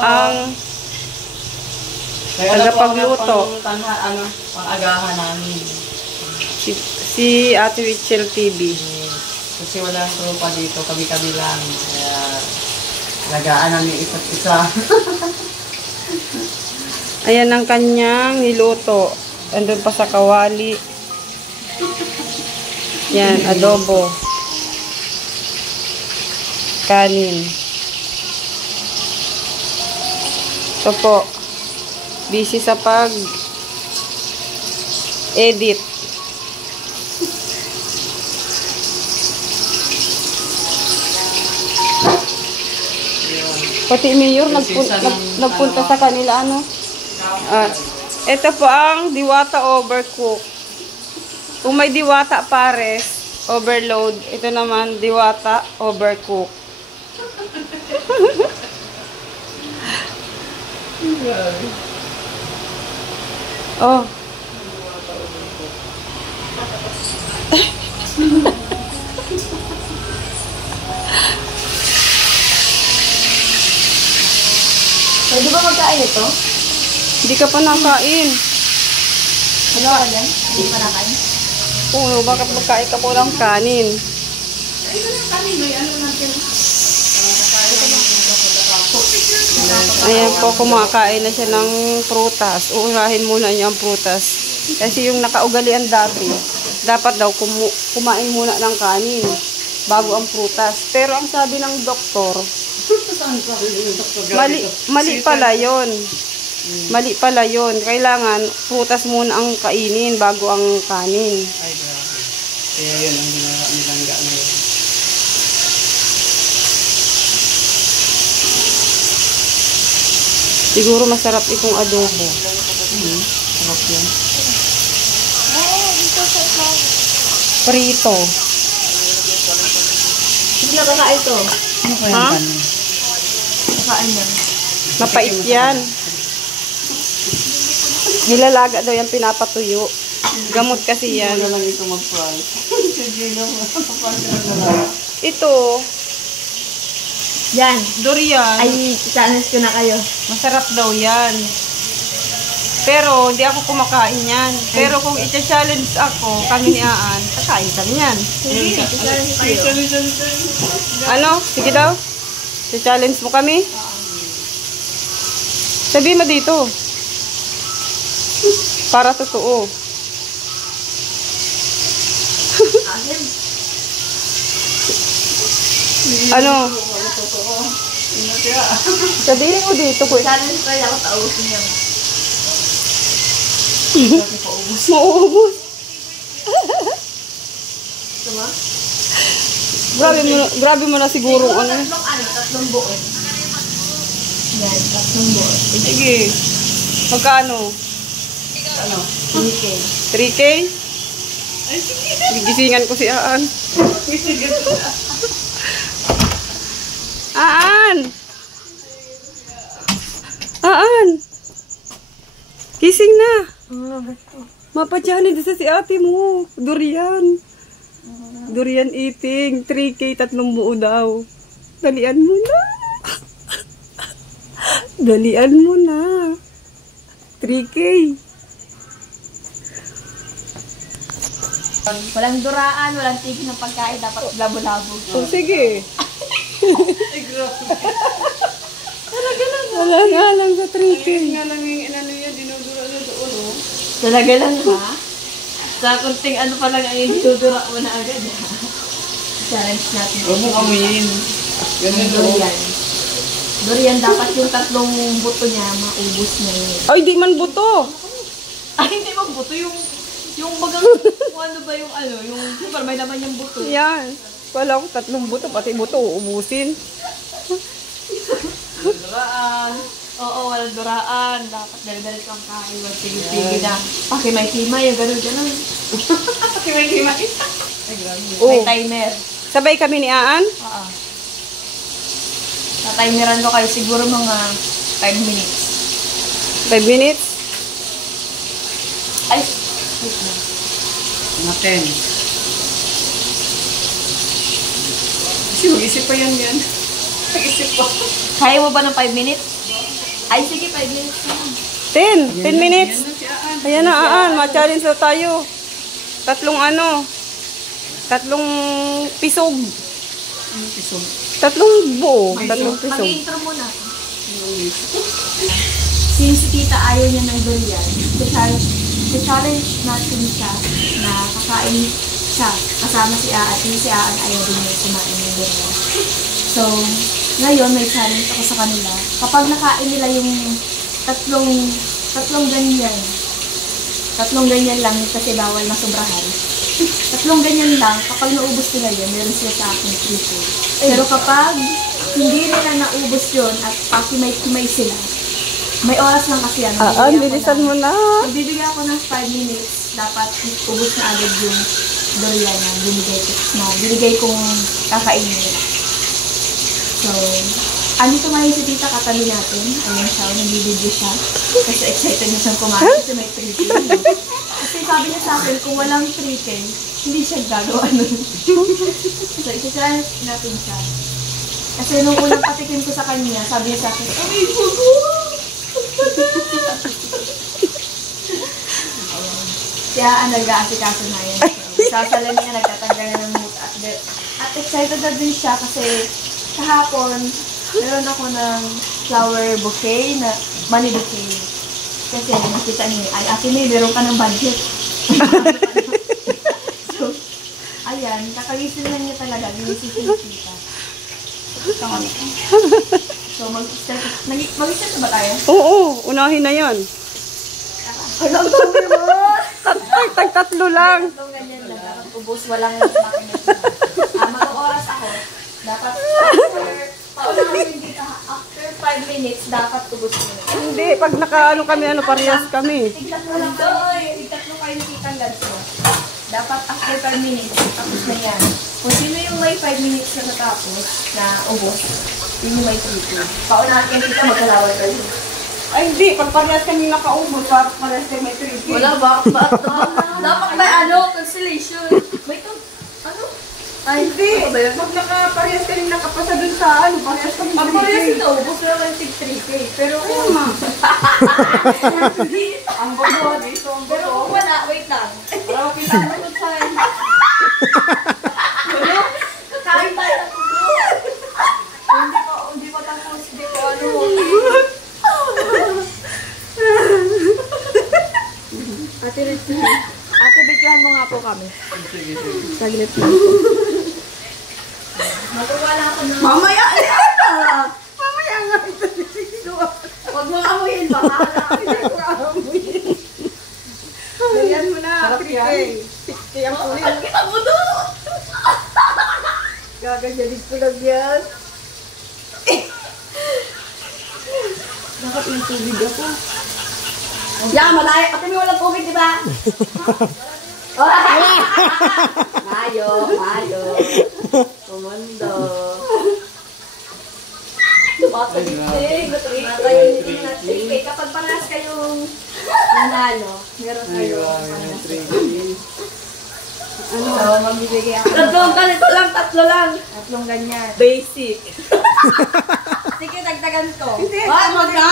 ang tagapagluto. Pang-agahan namin. Si Ate Richel TV. Kasi walang tropa dito, kami-kami lang. Kaya, alagaan namin isa't isa. Ayan ang kanyang niluto. Andun pa sa kawali. Yan, adobo. Kanin. Ito po. Busy sa pag-edit. Pati Mayor, nagpunta sa kanila, ano? Ito po ang diwata overcook. Kung may diwata pares, overload. Ito naman, diwata overcook. Oh. Pwede ba magkain ito? Hindi ka pa nakain. Ano ka dyan? Hindi pa nakain? Oo, bakit magkain ka po ng kanin? Ito na kanin, may ano natin. Ayan po, kumakain na siya ng prutas. Uunahin muna niya ang prutas. Kasi yung nakaugalian dati, dapat daw kumain muna ng kanin bago ang prutas. Pero ang sabi ng doktor, mali pala yun. Mali pala yun. Kailangan prutas muna ang kainin bago ang kanin. Ay, grabe. Kaya yun ang ginawa nilang ngayon. Siguro masarap itong adobo. Sarap yan. Prito. Hindi na kakain ito. Ha? Kakain yan. Mapait yan. Nilalaga daw yan, pinapatuyo. Gamot kasi yan. Hindi lang ito mag-fry. Sige lang. Ito, Yan. durian. Ay, challenge ko na kayo. Masarap daw yan. Pero, hindi ako kumakain yan. Pero kung ita-challenge ako, kami ni Aan, kakain kami yan. Sige, challenge kayo. Ano? Sige daw. I-challenge mo kami? Sabi mo dito. Para totoo. Ahem. Ano? Sabihin mo dito, kuya. Challenge kayo ako, tausin niyo. Mauubos. Tama? Grabe mo na siguro. Ano? Tatlong buo. Yan, tatlong buo. Sige. Magkano? Ano? 3K. 3K? Gigisingan ko si Aan. Aan! Aan! Gising na. Mapa-challenge sa si ate mo. Durian. Durian eating. 3K, 3 buo daw. Dalian mo na. Dalian mo na. 3K. Walang duraan, walang tigil ng pagkain, dapat labo-labo. Oh, sige. Ay, grabe. Wala nga lang sa 3K. Nga lang yung inano yan, dinudura na doon, oh. Talaga lang ha? Sa kunting ano pa lang ay dudura mo na agad ha? Challenge natin. Huwag mo amuyin. Ganun Durian. Durian, dapat yung 3 buto niya, maubos na yun. Ay, di man buto. Ay, hindi mo buto yung bagang, kung ano ba yung ano, yung super, may naman yung buto. Yan. Wala akong 3 buto, pati buto uubusin. Duraan. Oo, walang duraan. Dapat dali-dali kang kain. Huwag tigil-tigil na. Pakimay-kimay, yung gano'n-gano'n. Pakimay-kimay. Ay, grabe. May Oh. timer. Sabay kami ni Aan. Oo. Tatimeran ko kayo siguro mga 5 minutes. 5 minutes. Ay, wait na. Mga 10. Kasi mag-isip pa yan. Mag-isip pa. Kaya mo ba ng 5 minutes? Ay, sige, 5 minutes na. 10 minutes. Ayan na, ma-challenge na tayo. Tatlong pisog. Tatlong buo. Tatlong pisog. Mag-intro muna. Since si tita ayaw niya ng durian, challenge natin siya na kakain siya kasama si Aan. Si Aan ayaw din niya kumain ng durian. So, ngayon may challenge ako sa kanila. Kapag nakain nila yung tatlong ganyan lang kasi bawal na sobrahan. Tatlong ganyan lang, kapag naubos nila yun, meron sila sa akin 3K. Pero kapag hindi nila naubos yun at pakimay-kimay sila, may oras lang kasi yan. Bilisan mo na. Magbibigay ako ng 5 minutes. Dapat ubos na agad yung durian na binigay kong kakainin nila. So, andito ngayon si tita katabi natin. Ayun siya, nag-video siya. Kasi excited na siyang kumain kasi may 3K. Kasi sabi niya sa akin, kung walang 3K, hindi siya gagawa nun. So, isa-challenge natin siya. Kasi nung unang patikim ko sa kanya, sabi niya sa akin, ay, bugo! Kaya nag-aasikaso na yun. Sasalan niya, nagtatanggal na ng mood. At excited na din siya kasi kahapon, meron ako ng flower bouquet na money bouquet. Kasi nakita niya, ay akin meron ka ng budget. So, ayan, kakagising lang niya talaga, ginising niya kita. So, mag-start na ba tayo? Oo, unahin na yan. Alam ko naman! Tatlo lang. Itong ganyan lang, dapat ubos, walang makinig. Mag-oras ako, dapat after 5 minutes, dapat ubos mo. Hindi, pag parehas kami. Tigtatlo lang to, tigtatlo kayo nakitang ganito. Dapat after 5 minutes, tapos na yan. Kung sino yung may 5 minutes na natapos, na ubos, yun yung may 3. Paunahan kayo kita, magkalawal kayo. Ay, hindi. Pag parehas kami nakaubos, parehas kayo may 3. Wala ba? Dapat may cancellation. May to, Ay, Hindi. Pag parehas kami nakapasa dun sa parehas kami pag parehas ito, ubos na lang tig 3K. Pero kung... Ang bobo dito, ang Pero bobo. kung wala, wait lang. Para makita mo ito sa Kain tayo ng puso. Hindi pa tapos. Hindi ko Ate Ritzy. Ate, bigyan mo nga po kami. Saglit na. Magawa lang ako ng... Mamaya nga ito dito. Huwag mo amuyin, bahala. Hindi ko amoy. Lagyan mo na. 3K. 6K ang kulit. Ang kita mo doon! Gaganyalig ko lang yan. Dapat may tubig ako. Yan, malayo. Kasi may walang tubig, di ba? Mayo. Kumando. Tumatagiting. Tumatagiting na 3K. Kapag parehas kayong nanalo, meron kayo. So, magbibigay ako. Tatlo lang. Tatlong ganyan. Basic. Sige, dagdagan to. Hindi, wag na.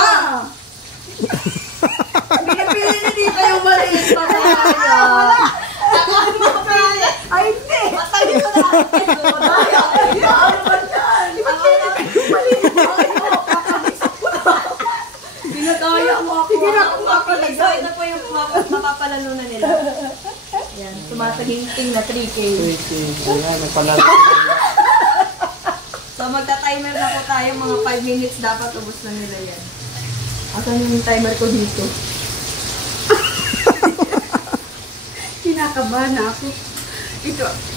Pinapili na dito yung maliit pa tayo. Ay, hindi. Patayin mo na. Madaya. Paano ba yan? Dinadaya mo ako. Hindi na ako mapalagay. So, ito po yung mapapalalo na nila. Yan, tumataginting na 3K. Ayan, nagpalaro. So, magta-timer na po tayo. Mga 5 minutes dapat ubos na nila yan. Asan yung timer ko dito? Kinakabahan na ako.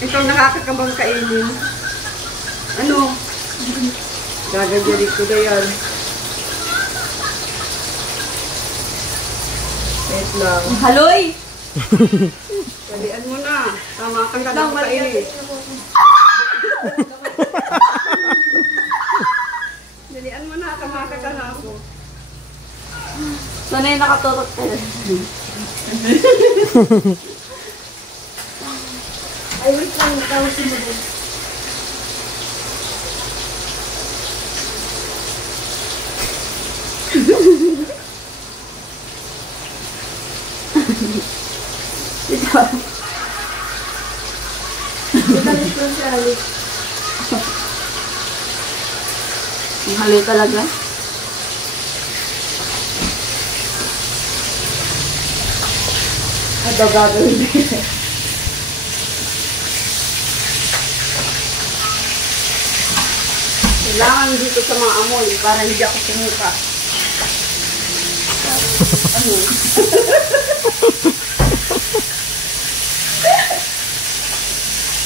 Ito ang nakakakabang kainin. Ano? Gaganyalig ko na yan. Wait lang. Haloy! Dalian mo na. Tama kang kadang kainin. Dalian mo na. Tama ka na ako. Sanay nakatutok ka na. Ay, wait lang. Tawasin mo din. Dalit ko si Alex. Ang hali talaga. Ay, gagawin. Kailangan dito sa mga amoy para hindi ako sumuka. Ano?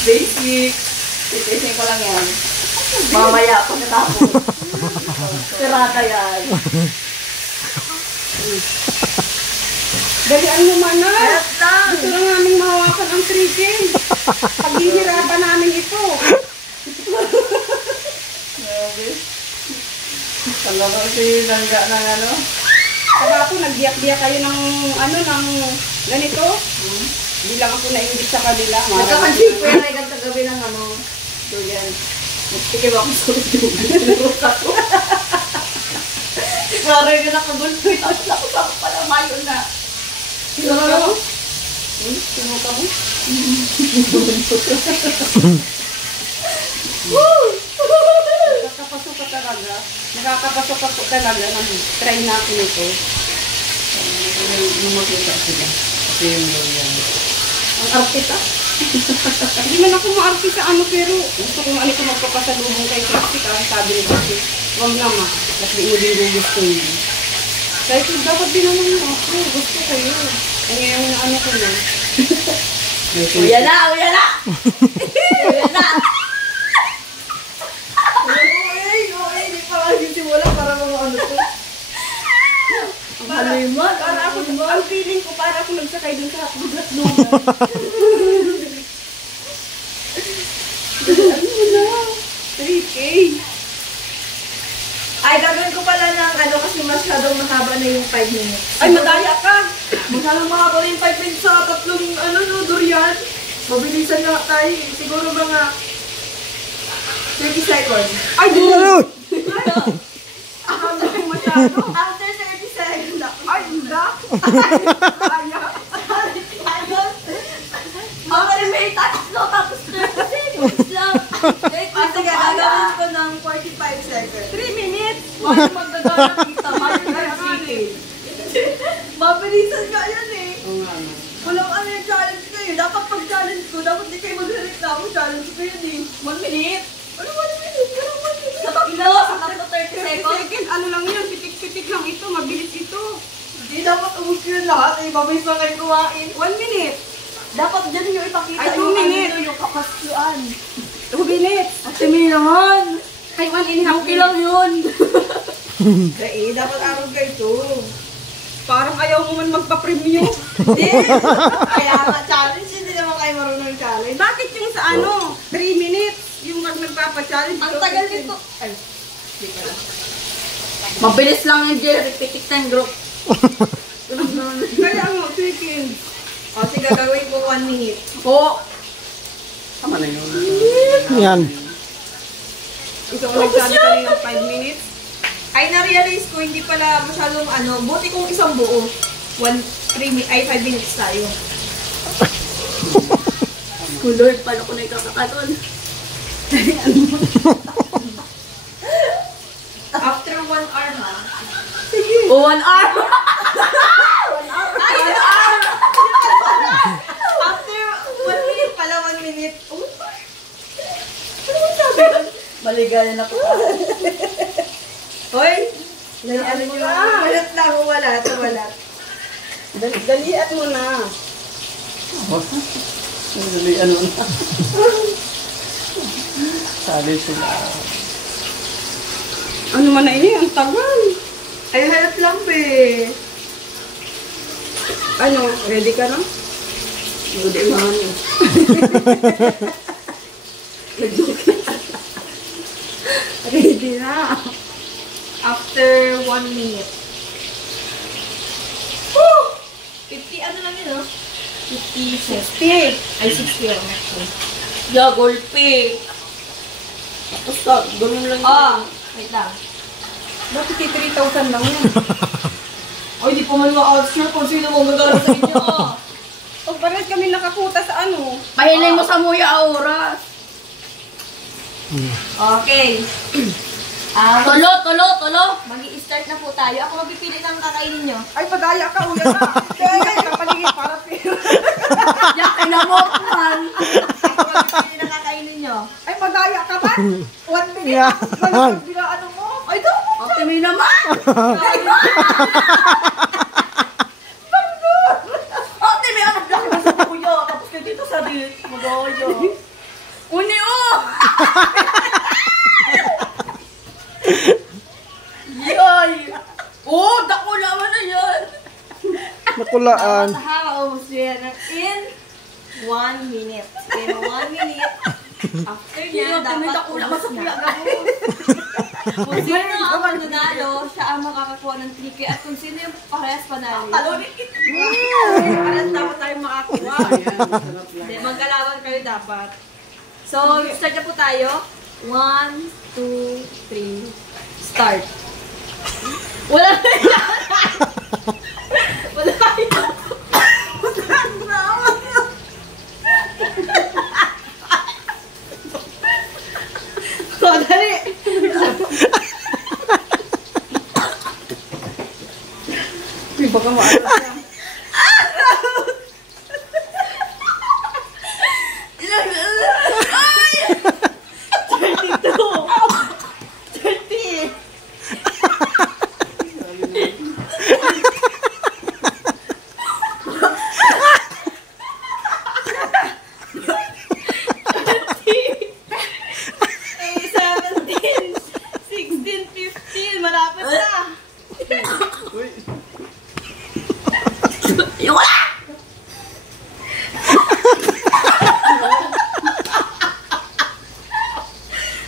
Basic. Titisin ko lang yan. Mamaya ako natapos. Sirata yan. Dalian mo man na. Ayat lang. Gusto lang namin mahawakan ang chicken. Paghihirapan namin ito. Grabe. Talaga si Langga ng ano. Saka ako, nagbiyak-biyak kayo ng ano, ng ganito. Hindi lang ako na-ingit sa kanila. Nagkakansip ko yan ay kagabi ng ano. Durian. Nagtikim ako sa durian. Ako. Parang yung nakagulpit. Tapos ako sa pala mayo na. Sinuka mo? Sinuka mo? Nakakapasok ka talaga. Nakakapasok ka po talaga. Try natin ito. Yung makita sila. Kasi yung yan. Ang artista. Hindi man ako maarte sa ano, pero gusto kong ano ko magpapasalubong kay Krusty. Sabi ni Krusty, wag naman. Kasi mo din gusto niyo. Kaya ko dapat din naman ako. Gusto ko yun. Ang ngayon na ano ko na. Uya na! Uya na! Uya na! Uy, hindi pa magsisimula para mga ano to. Ang haliman. Para ako, ang feeling ko, para ako nagsakay dun sa hotdog at lugar. Ano na? 3K. Ay, gagawin ko pala ng ano kasi masyadong mahaba na yung 5 minutes. Ay, madaya ka. Masyadong mahaba na yung 5 minutes sa tatlong ano no, durian. Mabilisan na tayo. Siguro mga 30 seconds. Ay, doon! Akala ko masyado. After 30 seconds ako. Ay, hindi. Kaya. Mga may tatlo tapos 30 seconds lang. Sige, gagawin ko ng 45 seconds. 3 minutes. Bakit magdadala kita? Bakit chicken? Mabilisan ka yan eh. Oo nga. Walang ano yung challenge kayo. Dapat pag-challenge ko, dapat di kayo magreklamo. Challenge ko yun eh. 1 minute. Ano 1 minute? Walang 1 minute. Sa tatlo 30 seconds. Second, ano lang yun, pitik-pitik lang ito, mabilis ito. Hindi dapat ubus ko yun lahat eh. Mabilis lang kayo kumain. 1 minute. Dapat dyan yung ipakita Ay, 2 yung minutes. ano, yung kapaskuan. 2 minutes. At sabihin naman. Ay, 1.5 Okay lang yun. Kaya dapat araw kayo ito. Parang ayaw mo man magpa-preview. Hindi. Kaya nga challenge, hindi naman kayo marunong challenge. Bakit yung sa ano, 3 minutes, yung nagpapa-challenge? Ang tagal nito. Ay, hindi pala. Mabilis lang yung Jerry. Pitik time group. Kaya mo, chicken. O, sige, gagawin ko 1 minute. O, Tama na yun. Yan. Ito ko nagsabi kanina ng 5 minutes. ay na-realize ko, hindi pala masyadong ano, buti kong isang buo. 5 minutes tayo. Lord, paano ko na ikakakaton? After 1 hour ha? Sige. O, 1 hour? 1 hour? Ay, 1 hour! After 1 minute pala, 1 minute. Oh, ano mo sabi nun? Maligayan ako. Hoy! Ano mo na? Walat lang, walat. Dalian mo na. Dali, ano na. Sabi sila. Ano man na ini, ang tagal. Ay, halap lang, be. Ano, ready ka na? Hindi naman eh. Ready na. After 1 minute. Woo! 50 ano lang yun, no? 50 cents. 58. Ay, 60 lang. Yeah, golpe. Basta, ganun lang. Ah, wait lang. Bakit 3,000 lang yan? Ay, di pa man ma-outsure kung sino mo magano sa inyo, ah. Pag parehas kami nakakuta sa ano. Pahiling mo sa muya oras. Okay. Tulo. Mag-i-start na po tayo. Ako magpipili ng kakainin nyo. Ay, padaya ka, uya ka. Kaya kapaligid para pero. Yakin na mo, man. Ako magpipili ng kakainin nyo. Ay, padaya ka ba? 1 minute. Yeah. Ano mo? Ay, do. Optimi naman. Optimi, ano? Laki mo sa kuya. Tapos ka dito sa dilit. Mag-oyo. Uni, oh! Yay! Oh, dako naman na yan! Nakulaan. Maubos yan in 1 minute. In 1 minute, after niya, dapat ubos na. Kung sino ang mananalo, siya ang makakakuha ng 3K. At kung sino yung parehas panalo. Parehas dapat tayo makakuha. Hindi, magkalaban kayo dapat. So, start na po tayo. 1, 2, 3, start. Wala na yan! Wala yan! So, dali! Baka maano siya.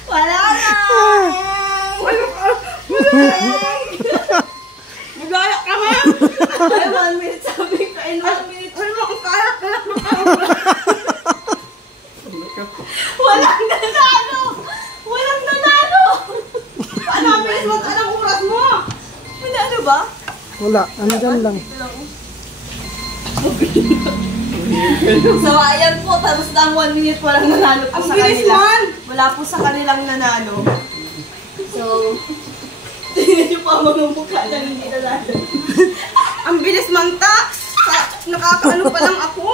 Wala na! Magaya ka ha? Ay, 1 minute sabi ko. In 1 minute. Ay, makakaya ka lang. Walang nanalo! Walang nanalo! Ano, bilis mo, anong oras mo? Nanalo ba? Wala. Ano dyan lang. So, ayan po. Tapos na ang 1 minute. Walang nanalo po Ang sa bilis kanila. man! Wala po sa kanilang nanalo. So, tingnan niyo po ang mga mukha na hindi nanalo. Ang bilis man ta! Nakakaano pa lang ako.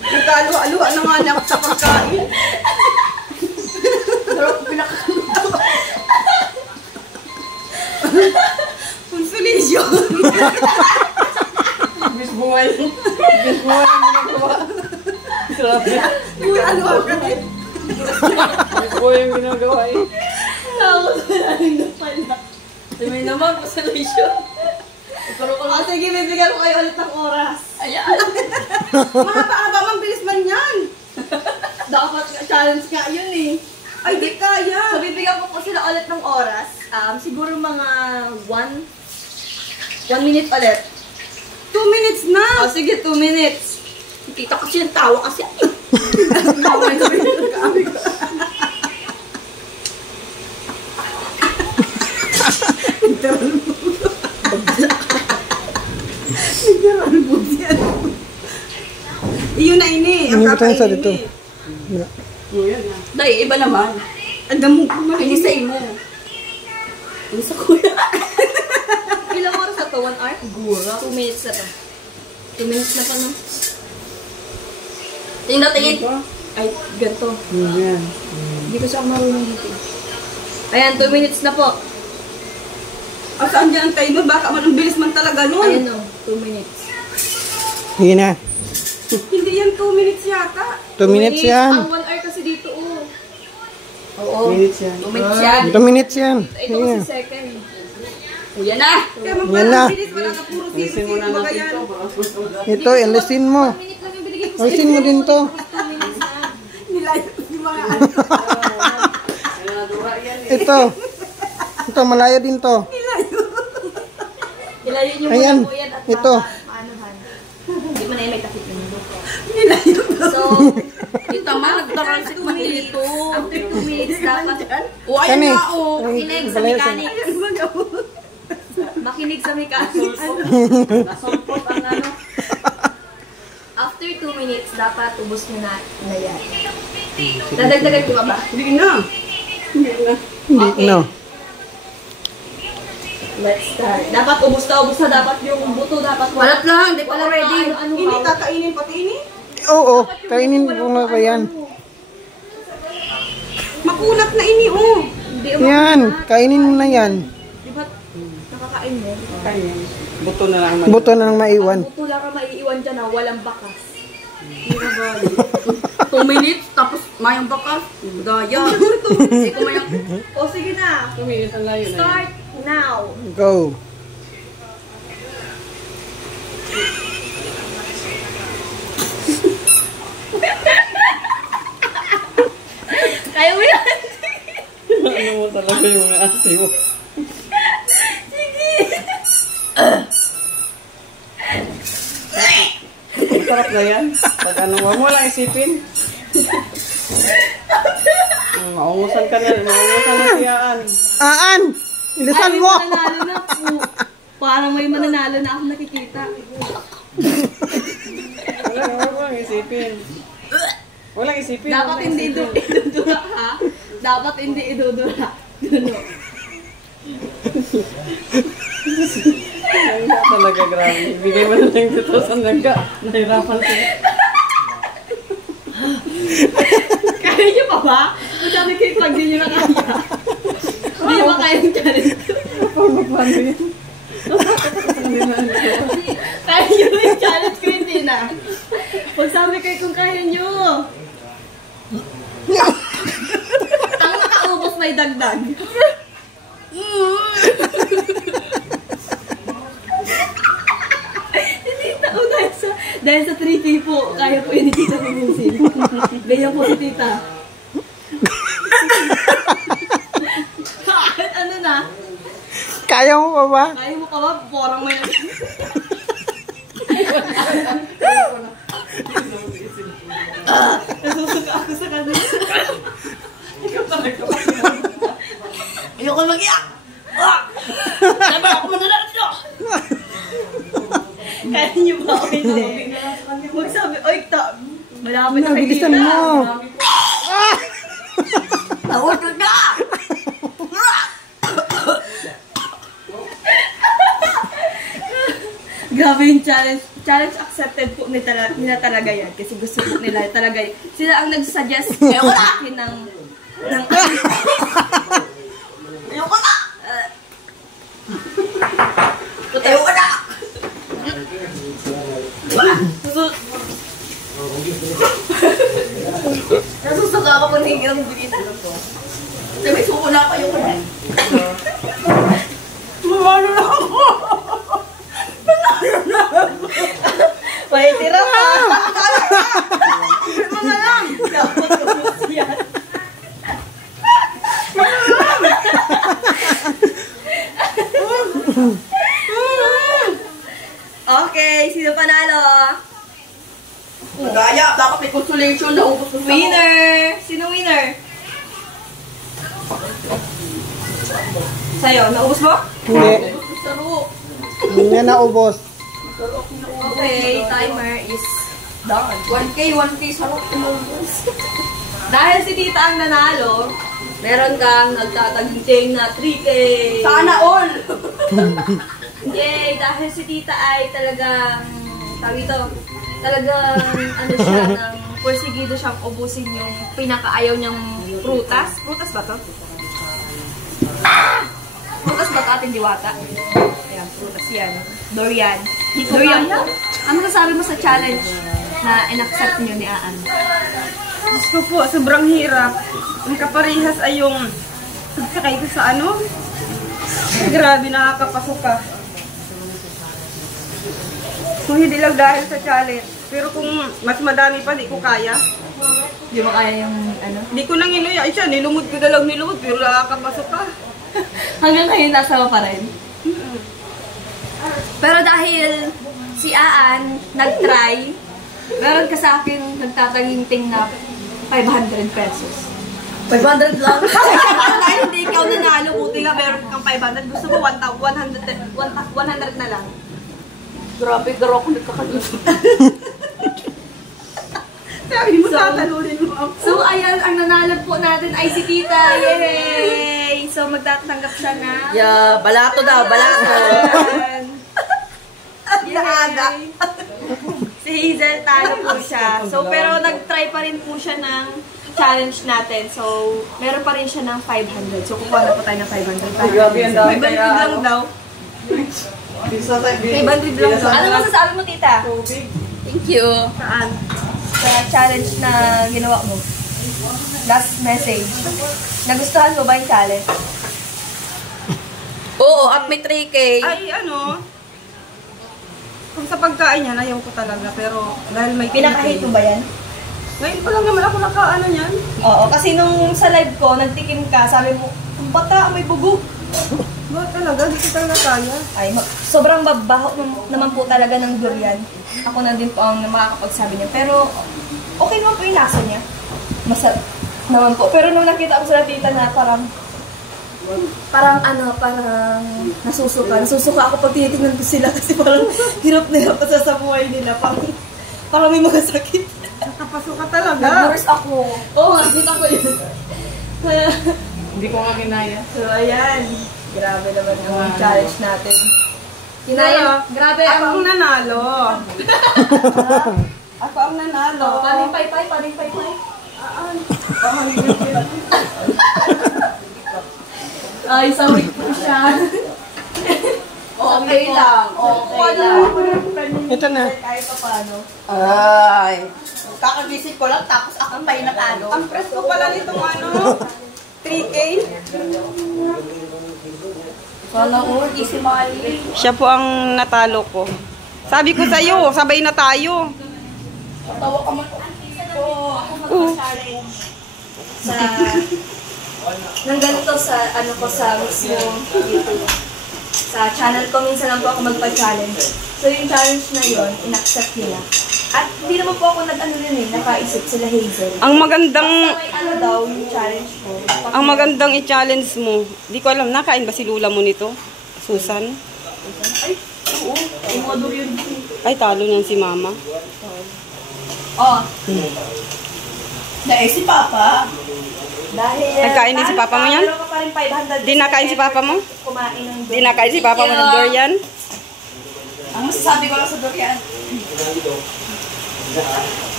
Nagkalo-alo na nga na ako sa pagkain. Pero pinakaluto. Consolation! Bis buhay mo ginagawa. Grabe. Ano ako eh? Bis buhay yung ginagawa eh. Tapos nalaling na pala. May naman, consolation. Pero kung sige, bibigyan ko kayo ulit ng oras. Ayan. Mahaba-haba, mang bilis man yan. Dapat challenge nga yun eh. Ay, di kaya. So, bibigyan ko po sila ulit ng oras. Siguro mga 1 minute ulit. 2 minutes na. Oh, sige, 2 minutes. Kita kasi yung tawa kasi. Tawa na rin. Kami ko. Iyon na ini. Ang Hindi ko tayo sa kakainin dito. eh. Day, iba naman. Ang damo ko man. Hindi sa imo. Hindi sa kuya. Ilang oras na to? 1 hour? Gura. 2 minutes na to. 2 minutes na pa no? Tingin. Ay, ganito. Yan. Hindi ko siya marunong dito. Ayan, 2 minutes na po. Saan dyan ang timer? Baka man ang bilis man talaga nun. Ayan o, 2 minutes. Sige na. Hindi yan 2 minutes yata. 2 minutes yan. Ang 1 hour kasi dito oh. Oo. Minutes yan. 2 minutes yan. 2 minutes yan. Ito Sige. kasi second. O, yan na. Kaya Yan magpapang na. bilis. Wala ka puro Alisin mo na siro-siro. Baga natin yan. to. Ito, alisin mo. 1 minute lang yung binigay ko sa Alisin mo din to. 2 minutes na. Nilayo ko yung mga ano. Ginagawa yan eh. Ito. Ito, malayo din to. Ilayin niyo Ayan, muna po yan at ito. maanuhan. Hindi mo na yan may takip yung mundo. Nilayo ko. So, dito man, nagtaransik man dito. After 2 minutes dapat. O, ayun Kani. nga o. Ay, Makinig sa balayo sa- mechanics. Ayan mag-apo. Makinig sa mechanics. Nasulpot ang ano. after 2 minutes, dapat ubos nyo na yan. Dadagdagan ko ba? Hindi na. Hindi na. Hindi, Okay. no. Let's start. Dapat ubos na dapat yung buto dapat Walat lang, di pa ako ready. Hindi kakainin pati ini. Oo, kainin mo na ba yan? Makulat na ini, oh. Hindi Yan, kainin mo na yan. Di ba nakakain mo? Kainin. Buto na lang. Buto na lang maiwan. Buto lang ka maiiwan dyan na walang bakas. 2 minutes, tapos mayang bakal. Gaya. Hindi ko mayang... O sige na. 2 minutes ang layo na. Start now. Go. Kaya mo yan. Ano mo talaga yung mga ate mo? Sige. Sarap na yan. Pag ano, huwag mo lang isipin. Maungusan ka na. Maungusan na siyaan. Aan! Ilisan Ay, mo! may mananalo na po. Parang may mananalo na ako nakikita. Huwag mo lang isipin. Huwag lang isipin. Dapat huwag lang hindi isipin. idudura ha. Dapat hindi idudura. Duno. Ay, talaga grabe. Ibigay mo na lang 2,000 lang ka. Nahirapan ka. Kaya niyo pa ba? Kung sabi kayo pag di niyo na kaya. Hindi ba kayang challenge ko? Paano yan? Kaya niyo yung challenge ko, hindi na. Kung sabi kayo kung kaya niyo. Ang nakaubos may dagdag. Hindi tao dahil sa 3K po, kaya po yun ni Tita Mamusin. Ganyan po si Tita. Ano na? Kaya mo pa ba? Kaya mo ka ba? Porang may nasusuka ako sa kanila. Ikaw talaga. Ayoko mag-iyak! Sabi ako mananalo dito! Kaya niyo ba o hindi? Magsabi, oy, malapit na kay Bilisan Tita. mo! Tawag ka! Grabe yung challenge. Challenge accepted po nila talaga yan. Kasi gusto po nila talaga. Sila ang nag-suggest sa akin ng ayoko na! Ayoko na! Nasusuka ako pag higil ang binita. Sabi, suko na kayo ko na. Mamalo na ako! May tira pa! Mga lang! Dapat ubus yan. Okay, sino panalo? Gaya, dapat may consolation na ubos ko. Winner! Sino winner? Sa'yo, naubos mo? Hindi. Saro. Hindi niya naubos. Okay, timer is done. 1K, sarap umubos. Dahil si Tita ang nanalo, meron kang nagtataginting na 3K. Sana all! Yay! Dahil si Tita ay talagang, tawag ito, talagang, ano siya, ng porsigido siyang ubusin yung pinakaayaw niyang prutas. Prutas ba to? Prutas ba to ating diwata? Ayan, prutas yan. Durian. Durian po. Ano masasabi mo sa challenge na in-accept niyo ni Aan? Gusto po, sobrang hirap. Ang kaparehas ay yung pagsakay ko sa ano. Grabe, nakakapasok ka. Kung hindi lang dahil sa challenge. Pero kung mas madami pa, di ko kaya. Di ba kaya yung ano? Di ko nang inuya. Ay siya, nilumod ko na lang nilumod. Pero nakakapasok ka. Hanggang ngayon nasa pa rin. Pero dahil si Aan nag-try, meron ka sa akin nagtataginting na 500 pesos. 500 lang? Dahil hindi ikaw nanalo, buti nga meron kang 500. Gusto mo 100 na lang. Grabe, garo ako nagkakaluto. Sabi mo, tatalunin mo ako. So, ayan, ang nanalo po natin ay si Tita. Yay! So, magtatanggap siya na. Yeah, balato daw, balato. Yay! Si Hazel, talo po siya. So, pero nag-try pa rin po siya ng challenge natin. So, meron pa rin siya ng 500. So, kukuha na po tayo ng 500. Grabe yan daw. 500 lang daw. 500 lang daw. Ano masasabi mo, Tita? Thank you. Saan? Sa challenge na ginawa mo. Last message. Nagustuhan mo ba yung challenge? Oo, up may 3K. Ay, ano? Kung sa pagkain niya, ayaw ko talaga. Pero dahil may Pinaka-hate mo ba yan? Ngayon pa lang naman ako nakaano niyan. Oo, kasi nung sa live ko, nagtikim ka, sabi mo, ang bata, may bugog. Bakit talaga? Di ko talaga kaya. Ay, sobrang babaho naman po talaga ng durian. Ako na din po ang makakapagsabi niya. Pero, okay naman po yung lasa niya. Masarap naman po. Pero nung nakita ko sa tita na parang nasusuka. Nasusuka ako pag tinitingnan ko sila kasi parang hirap na hirap kasi sa buhay nila. Parang may mga sakit. Nakapasok ka talaga. Nag-nurse ako. Oo, nakita ko yun. Kaya, Hindi ko nga kinaya. so, ayan. Grabe naman yung challenge natin. Kinaya. Grabe Ako ang ang... nanalo. Ako ang nanalo. Paning pay-pay. Ay, sorry po siya. Okay lang, okay lang. Ito na. Kahit pa paano. Ay, kakagising ko lang tapos ako may natalo. Ang presko pala nitong ano, 3K. Kala ko, easy money. Siya po ang natalo ko. Sabi ko sa'yo, sabay na tayo. Tawa ka man. Ako mag-challenge sa... Nang ganito sa, ano ko, sa mismo YouTube. Sa channel ko, minsan lang po ako magpa-challenge. So, yung challenge na yon in-accept nila. At hindi naman po ako nag-ano rin nakaisip sila Hazel. Ang magandang, Basta may ano daw yung challenge ko. ang magandang i-challenge mo. Di ko alam, nakain ba si Lula mo nito? Susan? Ay, oo. Yung mga durian din. Ay, talo niyan si Mama. Oh, Si Papa. dahil... Nagkain din si Papa mo yan? Meron ka pa rin 500. Di nakain si Papa mo? Kumain ng Di nakain si Papa mo ng durian? Ang masasabi ko lang sa durian,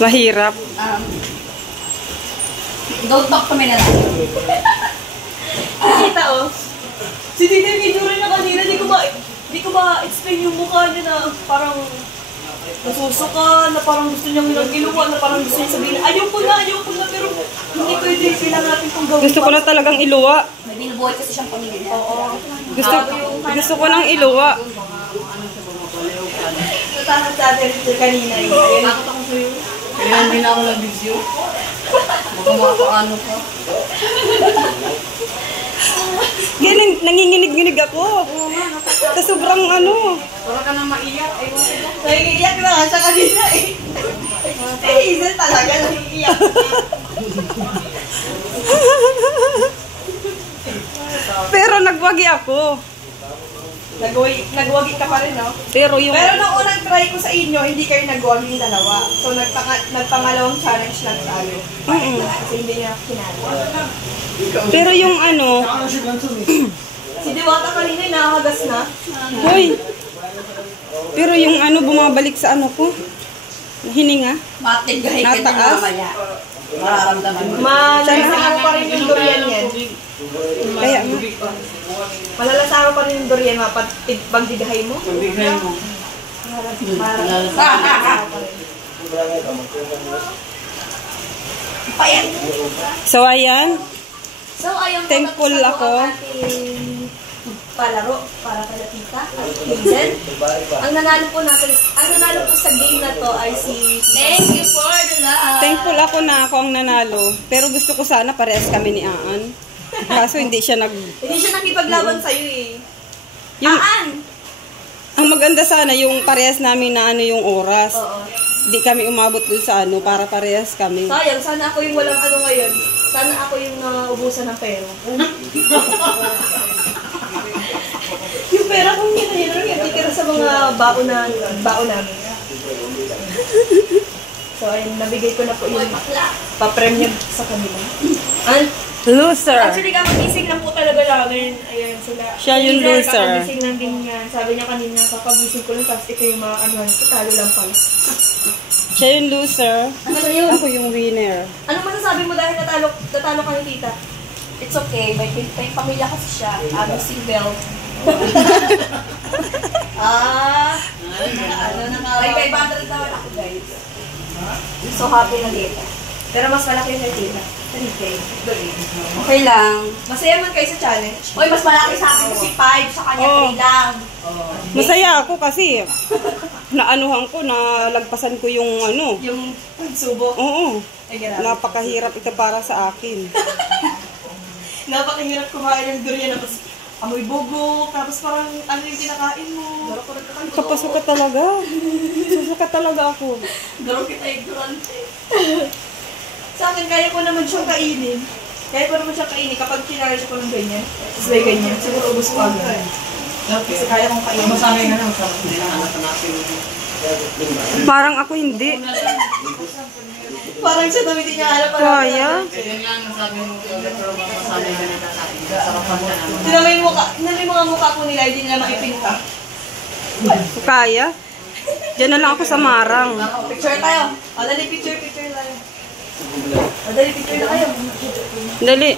Mahirap. don't talk to me na lang. Kita oh. Si Tita video rin na kanina, di ko ma-explain yung mukha niya na parang nasusuka, na parang gusto niyang ginawa, na parang gusto niya sabihin, ayoko na, pero hindi pwede, kailangan natin kung gawin. Gusto ko na talagang iluwa. May binubuhay kasi siyang pamilya. Oo. Gusto ko nang iluwa. Natakot sa atin kanina eh. Ayun. Takot ako sa'yo. Kaya hindi na ako nag-video. Baka makaano pa. Ganun, nanginginig-ginig ako. Sa sobrang ano. Para ka na maiyak. Naiiyak na siya kanina eh. Hazel talaga naiiyak. Pero nagwagi ako. Nagwagi ka pa rin, no? Pero yung... Pero nung unang try ko sa inyo, hindi kayo nagwagi yung dalawa. So, nagpangalawang challenge lang tayo. Kasi hindi niya kinala. Pero yung ano... Si Diwata kanina, nakahagas na. Hoy! Pero yung ano, bumabalik sa ano ko. Hininga. Matigay ka din Nataas? mamaya. Mararamdaman mo. Malalasaro pa rin yung durian yan. Kaya nga. Malalasaro pa rin yung durian, pagdigahay mo. Bigay mo. Malalasaro pa rin. Payan. So, ayan. So, ayun po, Thankful tapos na po ako. ang ating palaro para kay Tita Hazel. Ang nanalo po sa game na to ay si... Thank you for the love. Thankful ako na ako ang nanalo. Pero gusto ko sana parehas kami ni Aan. Kaso hindi siya Hindi siya nakipaglaban sa'yo eh. Yung, Aan! ang maganda sana yung parehas namin na ano yung oras. Oo. Di kami umabot dun sa ano para parehas kami. Sayang, sana ako yung walang ano ngayon. Sana ako yung naubusan ng pera. Yung pera kong hinahirang yung titira sa mga baon namin. So, ayun, nabigay ko na po yung pa-premium sa kanila. Loser. Actually, kamagising lang po talaga namin. Ayan, sila. Siya yung Sir, loser. kamagising lang din yan. Sabi niya kanina, kakagising ko lang, tapos ito yung mga anuhan ko, talo lang pala. Siya yung loser. Ano yun? Ako yung winner. Ano masasabi mo dahil natalo ka ni tita? It's okay. May pamilya kasi siya. Ano, single. May 500 naman ako, guys. So happy na dito. Pero mas malaki yung kay tita. 3K. Okay lang. Masaya man kayo sa challenge. Uy, mas malaki sa akin kasi 5. Sa kanya 3 lang. Masaya ako kasi naanuhan ko, nalagpasan ko yung ano. Yung pagsubok. Oo. Ay, grabe. Napakahirap ito para sa akin. Napakahirap kumain ng durian. Tapos amoy bubok. Tapos parang ano yung kinakain mo. Kapasuka talaga. Susuka talaga ako. Garo kita ignorante. Sa akin, kaya ko naman siyang kainin. Kaya ko naman siyang kainin kapag kinarage ko ng ganyan. Tapos may ganyan. Siguro ubos ko agad. Kasi kaya kong kainin. Masanay na lang sa hindi na anak natin. Parang ako hindi. Parang siya naman hindi niya alam. Kaya? Yun lang nasabi mo, pero masanay ka na natin. Sarapan ka naman. Tinamay yung mga mukha po nila, hindi nila maipinta. Kaya? Diyan na lang ako sa Marang. Picture tayo. O, dali picture tayo. O, dali picture na kayo. Dali.